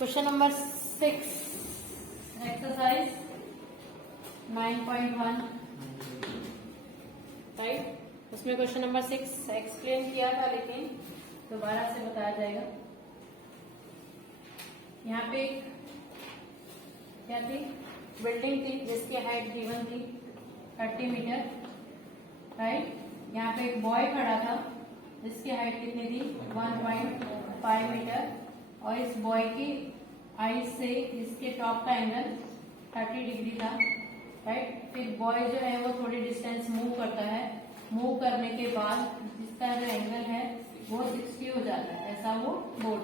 Question number 6 exercise 9.1 right. उसमें question number 6 explain किया था लेकिन दोबारा से बताया जाएगा। यहाँ पे क्या थी, बिल्डिंग थी जिसकी हाइट गिवन थी 30 मीटर राइट। यहाँ पे एक बॉय खड़ा था जिसकी हाइट कितनी थी 1.5 मीटर और इस बॉय की आईज से इसके टॉप का एंगल 30 डिग्री था राइट। फिर बॉय जो है वो थोड़ी डिस्टेंस मूव करता है, मूव करने के बाद जिसका जो एंगल है वो 60 हो जाता है, ऐसा वो board.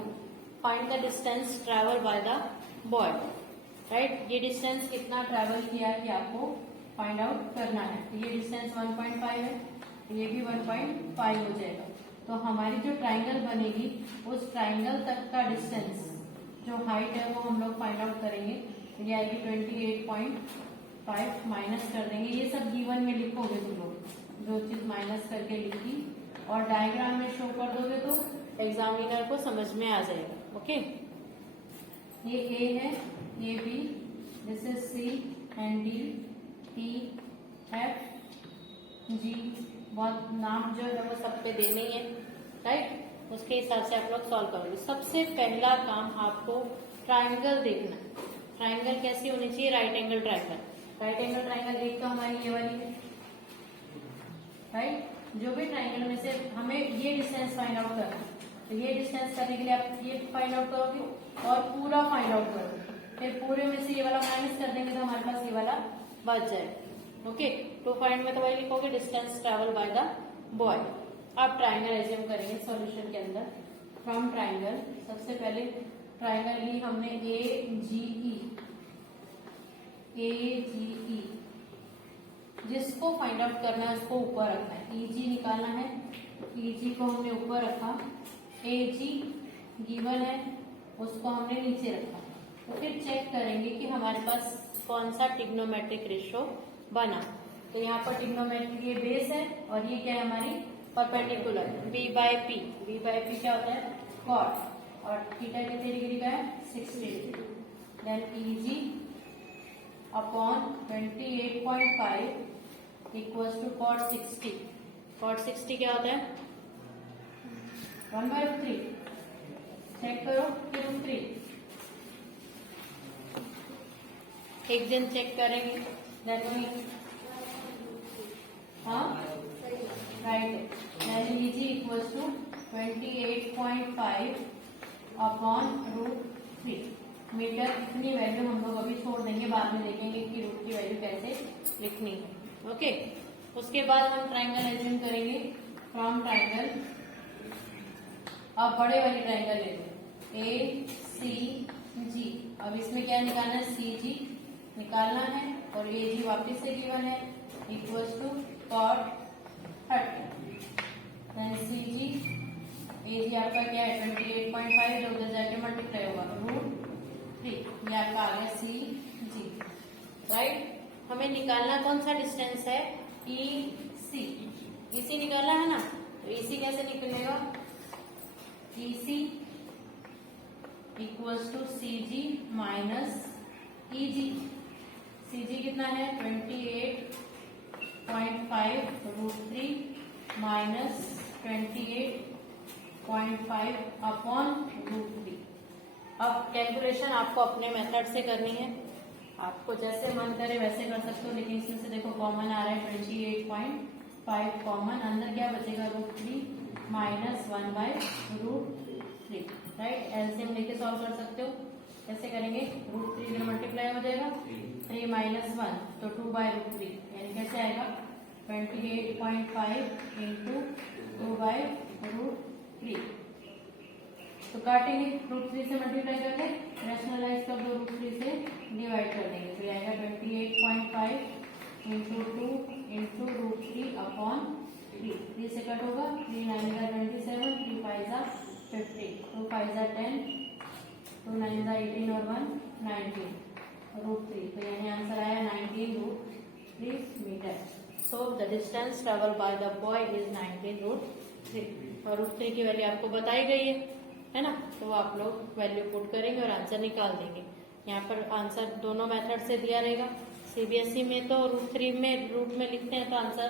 Find the distance travel by the boy right. ये डिस्टेंस कितना ट्रेवल किया कि आपको फाइंड आउट करना है। तो ये डिस्टेंस 1.5 है, ये भी 1.5 हो जाएगा। तो हमारी जो ट्राइंगल बनेगी उस ट्राइंगल तक का डिस्टेंस जो हाइट है वो हम लोग फाइंड आउट करेंगे। ये आएगी 28.5 माइनस कर देंगे। ये सब गिवन में लिखोगे तुम लोग, जो चीज माइनस करके लिखी और डायग्राम में शो कर दोगे तो एग्जामिनर को समझ में आ जाएगा। ओके, ये ए है, ये B, this is C and D, E F G. बहुत नाम जो है वो सब पे देने ही है राइट। उसके हिसाब से आप लोग सॉल्व करोगे। सबसे पहला काम आपको ट्राइंगल देखना है। ट्राइंगल कैसी होनी चाहिए, right angle triangle. Right angle triangle एक तो हमारी ये वाली है राइट। जो भी ट्राइंगल में से हमें ये डिस्टेंस फाइंड आउट करना है, तो ये डिस्टेंस करने के लिए आप ये फाइंड आउट करोगे और पूरा फाइंड आउट करोगे। फिर पूरे में से ये वाला माइनस कर देंगे तो हमारे पास ये वाला बच जाएगा। ओके, टू फाइंड में तो वही लिखोगे distance travel by the boy. अब ट्राइंगल एज्यूम करेंगे सॉल्यूशन के अंदर। फ्रॉम ट्राइंगल सबसे पहले ट्राइंगल ली हमने ए जी ई, जिसको फाइंड आउट करना है उसको ऊपर रखना है। ई जी निकालना है, ई जी को हमने ऊपर रखा, ए जी गिवन है उसको हमने नीचे रखा। तो फिर चेक करेंगे कि हमारे पास कौन सा ट्रिग्नोमेट्रिक रेशियो बना। तो यहाँ पर ट्रिग्नोमेट्रिक ये बेस है और ये क्या है हमारी perpendicular B by P. B by P क्या होता है कॉट, और थीटा कितने डिग्री का है 60 degree. Then E G upon 28.5 equals to cot 60। Cot 60 क्या होता है 1/3। चेक करो √3। एक दिन चेक करेंगे then we right. Then E G equals to 28.5 upon √3 metre. इतनी वैल्यू हम लोग अभी छोड़ देंगे, बाद में देखेंगे कि रूट की वैल्यू कैसे लिखनी है। ओके, उसके बाद हम ट्राइंगल एज्यूम करेंगे। फ्रॉम ट्राइंगल अब बड़े वाली ट्राइंगल लेंगे ए सी जी। अब इसमें क्या निकालना है सी जी निकालना है और ए जी वापिस से गिवन है इक्वल्स टू कॉट 30। देन सी जी ए जी आपका क्या है 28.5 जो उधर जाके मल्टीप्लाई होगा √3। ये आपका आ गया सी जी राइट। हमें निकालना कौन सा डिस्टेंस है ई सी। ई सी निकालना है ना, तो ई सी कैसे निकलेगा E C equals to C G minus E G. C G कितना है 28.5 √3 माइनस 28.5 अपॉन √3। अब कैलकुलेशन आपको अपने मेथड से करनी है, आपको जैसे मन करे वैसे कर सकते हो, लेकिन इसमें से देखो कॉमन आ रहा है 28.5 कॉमन, अंदर क्या बचेगा √3 माइनस 1/√3 राइट। एलसीएम लेके सॉल्व कर सकते हो। कैसे करेंगे √3 इधर मल्टीप्लाई हो जाएगा 3 माइनस 1 तो 2/√3 यानी कैसे आएगा 28.5 इंटू 2/√3। तो काटेंगे √3 से मल्टीप्लाई करके रैशनलाइज कर दो √3 से डिवाइड कर देंगे तो आएगा 28.5 इंटू 2 इंटू √3 अपॉन 3। 3 से कट होगा 3 9 27, 3 5 50, 2 5 10, 2 9 18 और 1 19 √3। तो यानी आंसर आया 19√3 metre. So the distance travel by the boy is 19√3 और √3 की वैल्यू आपको बताई गई है है ना, तो वो आप लोग वैल्यू पुट करेंगे और आंसर निकाल देंगे। यहाँ पर आंसर दोनों मेथड से दिया रहेगा। सीबीएसई में तो √3 में रूट में लिखते हैं तो आंसर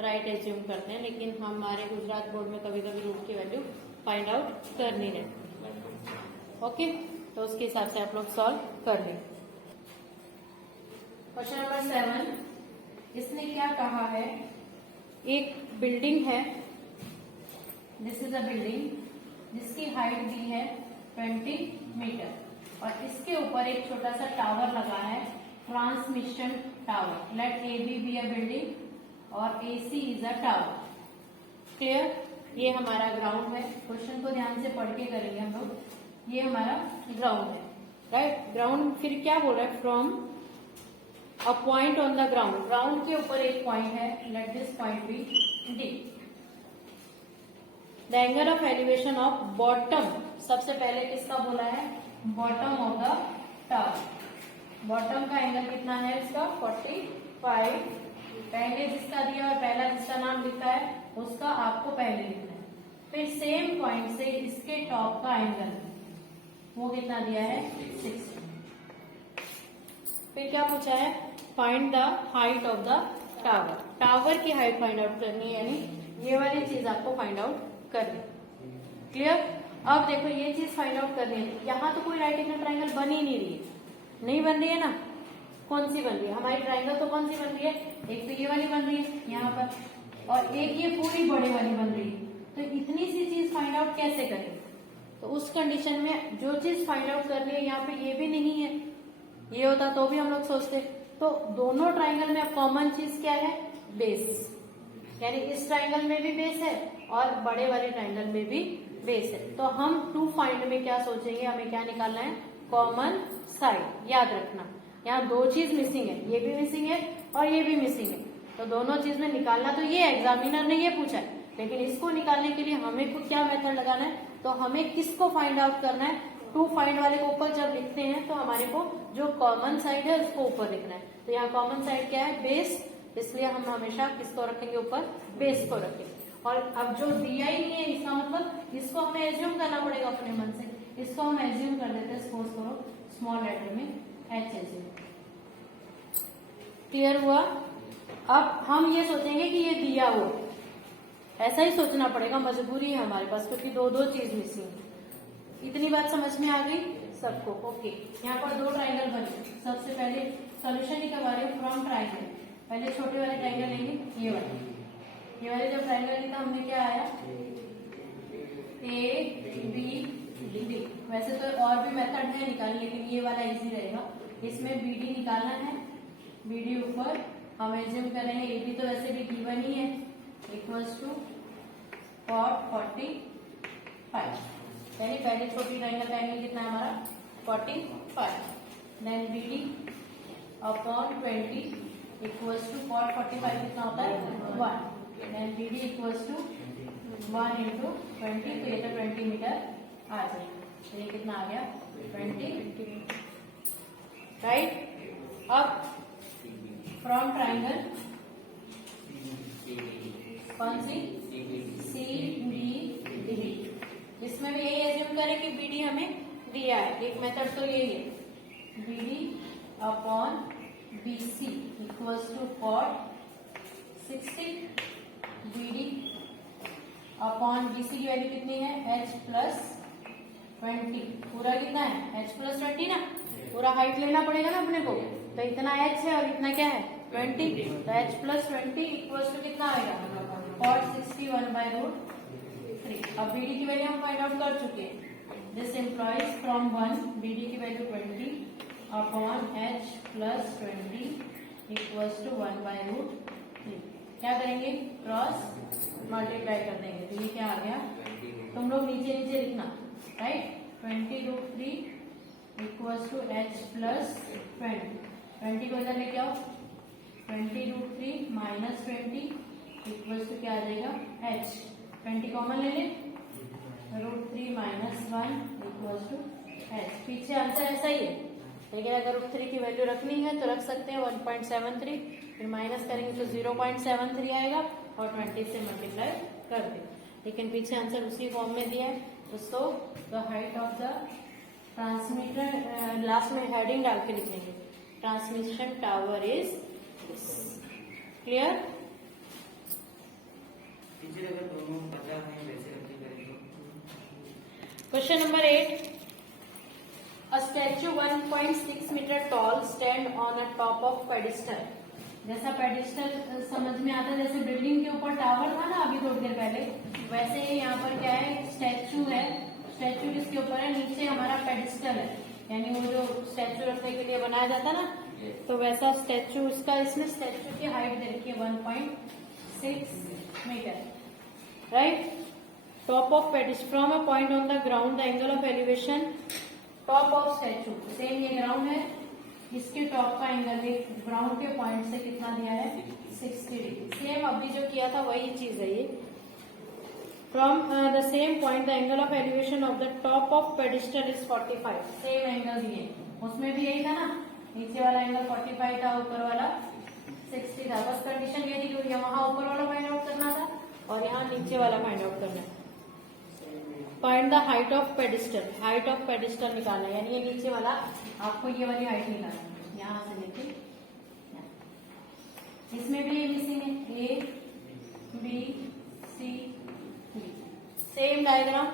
राइट एज्यूम करते हैं, लेकिन हमारे गुजरात बोर्ड में कभी कभी रूट की वैल्यू फाइंड आउट करनी रहती। ओके, तो उसके हिसाब से आप लोग सॉल्व कर लें। क्वेश्चन नंबर 7, इसने क्या कहा है, एक बिल्डिंग है, दिस इज अ बिल्डिंग जिसकी हाइट दी है 20 मीटर और इसके ऊपर एक छोटा सा टावर लगा है, transmission tower. Let A B a building और AC is a tower. Clear? ये हमारा ग्राउंड है। क्वेश्चन को ध्यान से पढ़ के करेंगे हम लोग। ये हमारा ग्राउंड है, राइट। ग्राउंड फिर क्या बोल रहा है, from a point on the ground, ground के ऊपर एक पॉइंट है, let this point be D। The angle of elevation of bottom, सबसे पहले किसका बोला है, bottom of the tower. Bottom का एंगल कितना है इसका 45। पहले जिसका दिया और पहला जिसका नाम लिखा है उसका आपको पहले लिखना है। फिर सेम पॉइंट से इसके टॉप का एंगल वो कितना दिया है 60। फिर क्या पूछा है, find the height of the tower. Tower की हाइट फाइंड आउट करनी है, यानी ये वाली चीज आपको फाइंड आउट करनी। क्लियर? अब देखो ये चीज फाइंड आउट करनी है। यहाँ तो कोई राइट एंगल ट्राइंगल बन ही नहीं रही है, नहीं बन रही है ना। कौन सी बन रही है हमारी ट्राइंगल, तो कौन सी बन रही है, एक तो ये वाली बन रही है यहाँ पर और एक ये पूरी बड़े वाली बन रही है। तो इतनी सी चीज फाइंड आउट कैसे करें, तो उस कंडीशन में जो चीज फाइंड आउट करनी है यहाँ पे ये भी नहीं है, ये होता तो भी हम लोग सोचते। तो दोनों ट्राइंगल में कॉमन चीज क्या है, बेस, यानी इस ट्राइंगल में भी बेस है और बड़े वाले ट्राइंगल में भी बेस है। तो हम टू फाइंड में क्या सोचेंगे, हमें क्या निकालना है, कॉमन साइड। याद रखना यहाँ दो चीज मिसिंग है, ये भी मिसिंग है और ये भी मिसिंग है। तो दोनों चीज में निकालना तो ये एग्जामिनर ने ये पूछा है, लेकिन इसको निकालने के लिए हमें को क्या मेथड लगाना है, तो हमें किसको फाइंड आउट करना है, टू फाइंड वाले को ऊपर जब लिखते हैं तो हमारे को जो कॉमन साइड है उसको ऊपर लिखना है। तो यहाँ कॉमन साइड क्या है, बेस, इसलिए हम हमेशा किसको रखेंगे ऊपर, बेस को रखेंगे। और अब जो दिया ही नहीं है इसका मतलब इसको हमें एज्यूम करना पड़ेगा अपने मन से। इसको हम एज्यूम कर देते हैं, सपोज करो स्मॉल लेटर में H एज्यूम। क्लियर हुआ? अब हम ये सोचेंगे कि ये दिया हुआ, ऐसा ही सोचना पड़ेगा, मजबूरी है हमारे पास, क्योंकि दो दो चीज मिसिंग। इतनी बात समझ में आ गई सबको? ओके, यहाँ पर दो ट्राइंगल बने। सबसे पहले सोल्यूशन ही करवा रहे हो फ्रॉम ट्राइंगल। पहले छोटे वाले ट्राइंगल लेंगे, ये वाले जब ट्राइंगल लिखा हमने क्या आया, ABD। वैसे तो और भी मेथड है निकालने, लेकिन ये वाला इजी रहेगा। इसमें BD निकालना है, BD ऊपर हम एज्यूम करेंगे AB तो वैसे भी गिवन ही है, इक्वल्स टू cot 45। यानी पहले छोटी ट्राइंगल का एंगल कितना है हमारा 45, then BD upon 20 equals to cot 45 कितना होता है 1, then BD equals to 1 into 20, तो ये तो 20 मीटर आ जाएगा। तो ये कितना आ गया 20, राइट। अब फ्रॉम ट्राइंगल कौन सी, CBD। इसमें भी यही एज्यूम करें कि BD हमें दिया है, एक मेथड तो यही है, BD अपॉन BC equals to cot 60, BD अपॉन BC की वैल्यू कितनी है H प्लस 20। पूरा कितना है H प्लस 20 ना, पूरा हाइट लेना पड़ेगा ना अपने को, तो इतना H है और इतना क्या है 20, तो H प्लस 20 इक्वल्स टू कितना आएगा cot 60 1/√3। अब BD की वैल्यू हम फाइंड आउट कर चुके हैं। दिस एम्प्लॉइज फ्रॉम 1 BD की value 20 upon H plus 20 equals to 1/√3। क्या करेंगे, क्रॉस मल्टीप्लाई कर देंगे, तो ये क्या आ गया, तुम लोग नीचे नीचे लिखना, right. 20√3 equals to H plus 20 को इधर लेके आओ, 20√3 माइनस 20 इक्वल्स टू क्या आ जाएगा H, 20 कॉमन ले ले, √3 माइनस 1 इक्वल्स टू H। पीछे आंसर ऐसा ही है, लेकिन अगर √3 की वैल्यू रखनी है तो रख सकते हैं 1.73, फिर माइनस करेंगे तो 0.73 आएगा और 20 से मल्टीप्लाई कर दे। लेकिन पीछे आंसर उसी फॉर्म में दिया है, so the height of the transmitter, last में हेडिंग डाल के लिखेंगे, transmission tower is clear. Question number 8, a statue 1.6 meter tall stand on a top of pedestal। जैसा पेडिस्टल समझ में आता है, जैसे बिल्डिंग के ऊपर टावर था ना अभी थोड़ी देर पहले, वैसे ही यहाँ पर क्या है, स्टैचू है। स्टैचू किसके ऊपर है, नीचे हमारा पेडिस्टल है, यानी वो जो स्टैचू रखने के लिए बनाया जाता ना, तो वैसा स्टैचू, उसका इसमें स्टैचू की हाइट दे रखी है 1.6 metre, right. Top of pedestal, from a point on the ground the angle of elevation, top of statue, same ये ग्राउंड है, इसके टॉप का एंगल ग्राउंड के पॉइंट से कितना दिया है, 60 डिग्री। सेम अभी जो किया था वही चीज है ये। From the same point the angle of elevation of the top of pedestal is 45, same angle दिए, उसमें भी यही था ना, नीचे वाला एंगल 45 था, ऊपर वाला 60 था। बस कंडीशन ये थी कि वहां ऊपर वाला फाइंड आउट करना था और यहाँ नीचे वाला फाइंड आउट करना है। Find the height of pedestal, height of pedestal निकालना है, यानी ये नीचे वाला आपको ये वाली हाइट निकालना है, यहाँ से लेके। इसमें भी ये मिसिंग है, A B C D, same diagram,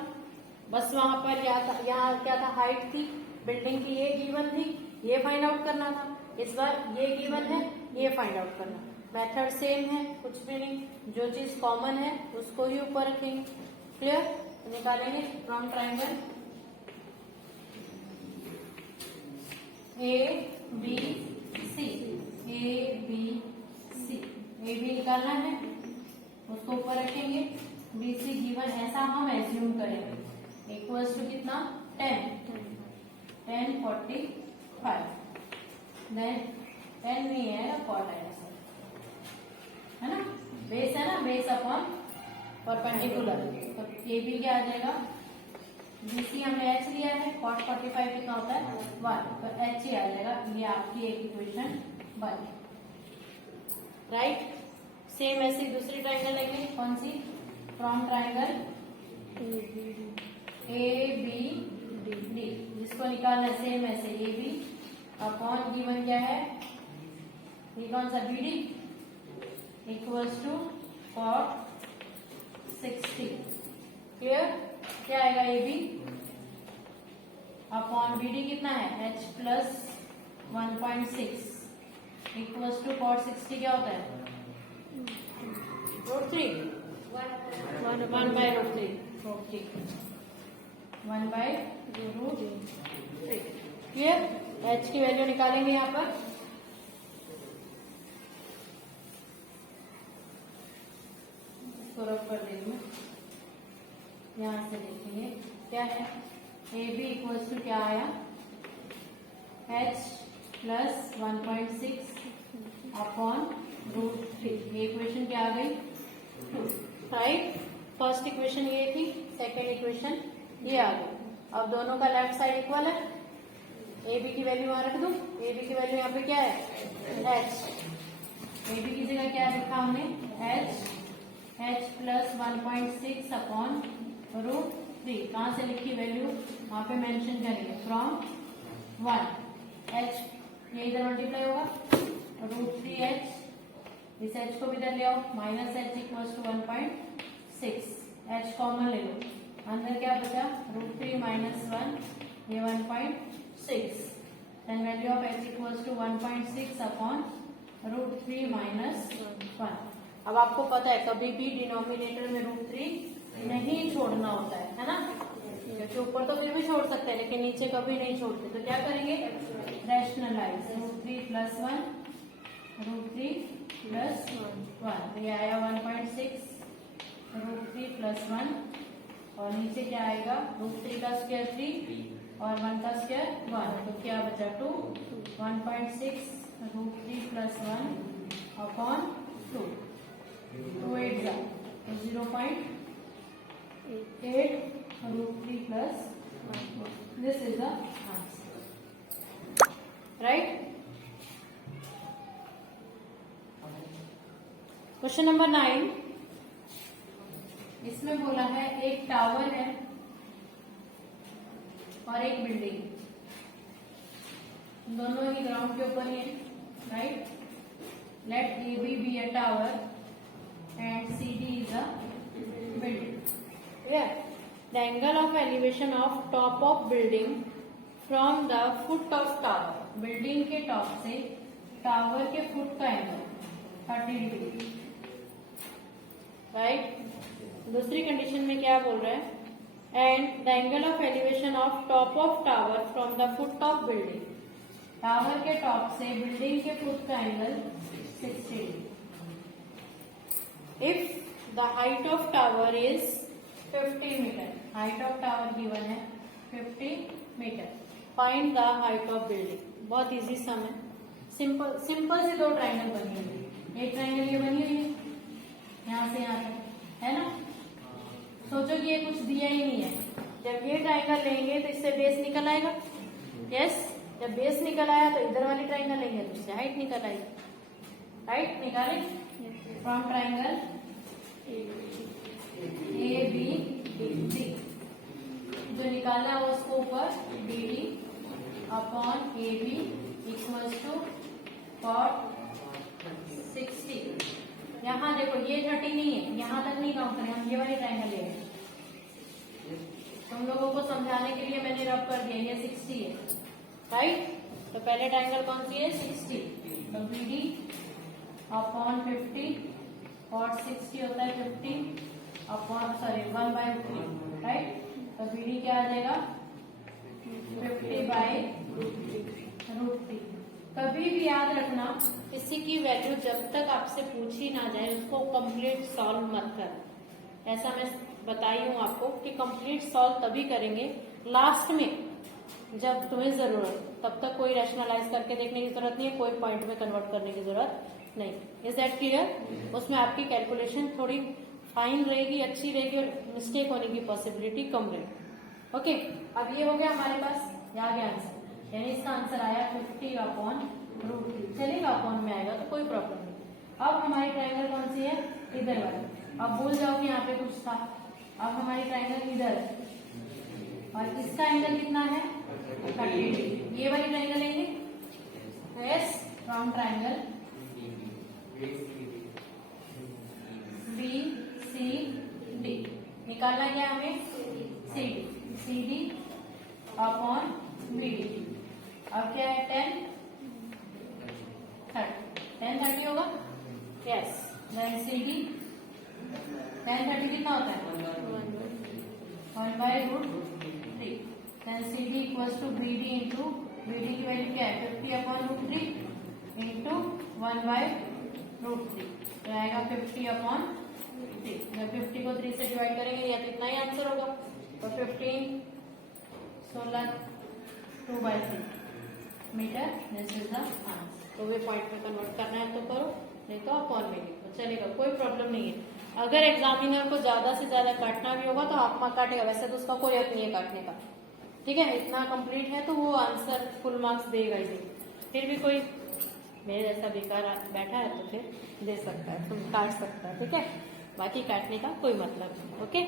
बस वहां पर यहाँ क्या था, हाइट थी बिल्डिंग की, ये गिवन थी, ये फाइंड आउट करना था। इस बार ये गिवन है, ये फाइंड आउट करना। मेथड सेम है, कुछ भी नहीं, जो चीज कॉमन है उसको ही ऊपर रखेंगे। क्लियर, निकालेंगे from triangle A B C, A B C, A B निकालना है, उसको ऊपर रखेंगे, बी सी गिवन, ऐसा हम एज्यूम करेंगे, इक्वल्स टू कितना 10 45, देन 10 नहीं है, 4 है ना, बेस है ना, बेस अपॉन परपेंडिकुलर, तो ए बी क्या आ जाएगा, बीसी हमने एच लिया है, cot 45 कितना होता है 1, तो एच ही आ जाएगा। ये आपकी एक इक्वेशन बन, राइट। सेम ऐसी दूसरी ट्राइंगल लेंगे, कौन सी, from triangle A B D, जिसको निकालना है सेम ऐसे, ए बी अपॉन गिवन क्या है, ये कौन सा, B D equals to cot 60। Clear, क्या आएगा, A B upon B D कितना है, H plus 1.6 equals to cot 60 क्या होता है, √3, 1/√3, 1/√3। क्लियर, एच की वैल्यू निकालेंगे यहाँ पर, इसको रब कर देंगे, यहाँ से देखेंगे क्या है, ए बी इक्वल्स टू क्या आया, एच प्लस 1.6 अपॉन √3, ये इक्वेशन क्या आ गई, राइट। फर्स्ट इक्वेशन ये थी, सेकेंड इक्वेशन ये आ गई। अब दोनों का लेफ्ट साइड इक्वल है, ए बी की वैल्यू वहां रख दूं, ए बी की वैल्यू यहाँ पे क्या है, एच, ए बी की जगह क्या लिखा हमने, एच प्लस 1.6 अपॉन √3, कहाँ से लिखी वैल्यू, वहां पे मेंशन करेंगे, फ्रॉम 1, एच ये इधर मल्टीप्लाई होगा, √3h, इस h को भी इधर ले आओ, minus H equals to 1.6, h common ले लो, अंदर क्या बचा, √3 माइनस 1, ये 1.6, then value of h equals to 1.6 upon √3 minus 1। अब आपको पता है कभी भी डिनोमिनेटर में √3 नहीं छोड़ना होता है ना, क्योंकि ऊपर तो फिर भी छोड़ सकते हैं लेकिन नीचे कभी नहीं छोड़ते, तो क्या करेंगे, रैशनलाइज, √3 प्लस 1, √3 प्लस 1, ये आया 1.6, √3 प्लस 1, और नीचे क्या आएगा, √3 का स्क्वायर 3 और 1 का स्क्वायर 1, तो क्या बचा 2, 1.6 √3 प्लस 1 अपॉन 2, 2 8 जा, 0.8 √3 plus 1. This is the answer. Right? Question number 9, इसमें बोला है एक टावर है और एक बिल्डिंग, दोनों ही ग्राउंड के ऊपर ही है, right. Let A B a tower and C D is a building. The angle of elevation of top of building from the foot of tower, building के टॉप से टावर के फुट का angle 30 degree, right. दूसरी condition में क्या बोल रहा है, and the angle of elevation of top of tower from the foot of building, tower के टॉप से बिल्डिंग के फुट का angle 60 degree. If the height of tower is 50 metre, height of tower given है 50 metre, find the height of building. बहुत easy sum है, simple simple से दो triangle बनी हुई, एक ट्राइंगल ये बनी हुई है यहाँ से यहाँ तक, है ना। सोचो कि ये कुछ दिया ही नहीं है, जब ये ट्राइंगल लेंगे तो इससे बेस निकल आएगा, यस। जब बेस निकल आया तो इधर वाली ट्राइंगल लेंगे तो इससे हाइट निकल आएगी, राइट। निकाले from triangle A B D, जो निकालना है उसको ऊपर B D upon A B equals to cot 60। यहाँ देखो ये 30 नहीं है, यहाँ तक नहीं काउंट करें, हम ये वाली ट्राइंगल ले रहे हैं। तुम लोगों को समझाने के लिए मैंने रब कर दिया, ये 60 है, राइट। तो पहले ट्राइंगल कौन सी है, 60, तो बी डी अपॉन 50 और 60 होता है 50 अपॉन 1/3, राइट। तो बी डी क्या आ जाएगा 50/√3। कभी भी याद रखना, इसी की वैल्यू जब तक आपसे पूछी ना जाए उसको कंप्लीट सॉल्व मत कर। ऐसा मैं बताई हूँ आपको कि कंप्लीट सॉल्व तभी करेंगे लास्ट में जब तुम्हें जरूरत, तब तक कोई रैशनलाइज करके देखने की जरूरत नहीं है, कोई पॉइंट में कन्वर्ट करने की जरूरत नहीं। Is that clear? उसमें आपकी कैलकुलेशन थोड़ी फाइन रहेगी, अच्छी रहेगी और मिस्टेक होने की पॉसिबिलिटी कम रहेगी। ओके, अब ये हो गया हमारे पास, ये आ गया आंसर, यानी इसका आंसर आया 50/√3। चलेगा, अपॉन में आएगा तो कोई प्रॉब्लम नहीं। अब हमारी ट्राइंगल कौन सी है, इधर वाली। अब भूल जाओ कि यहाँ पे कुछ था, अब हमारी ट्राइंगल इधर है और इसका एंगल कितना है 30 डिग्री। ये वाली ट्राइंगल लेंगे, yes, from triangle B C D निकालना क्या हमें, C D upon B D. अब क्या है 10 30 होगा, यस। देन सी डी 10 30 कितना होता है 1/√3। Then C D equals to B D into B D की वैल्यू क्या है 50/√3 इंटू 1/√3, तो आएगा 50/3। जब 50 को 3 से डिवाइड करेंगे या तो इतना ही आंसर होगा, तो 15 16 2/3 metre, this is the answer. तो वे पॉइंट में कन्वर्ट करना है तो करो, नहीं तो अपॉन में लिखो, चलेगा, कोई प्रॉब्लम नहीं है। अगर एग्जामिनर को ज्यादा से ज्यादा काटना भी होगा तो हाफ मार्क काटेगा, वैसे तो उसका कोई हक नहीं है काटने का, ठीक है। इतना कंप्लीट है तो वो आंसर फुल मार्क्स देगा ही। फिर भी कोई मेरे जैसा बेकार बैठा है तो फिर दे सकता है, तुम काट सकता है, ठीक है। बाकी काटने का कोई मतलब नहीं, ओके।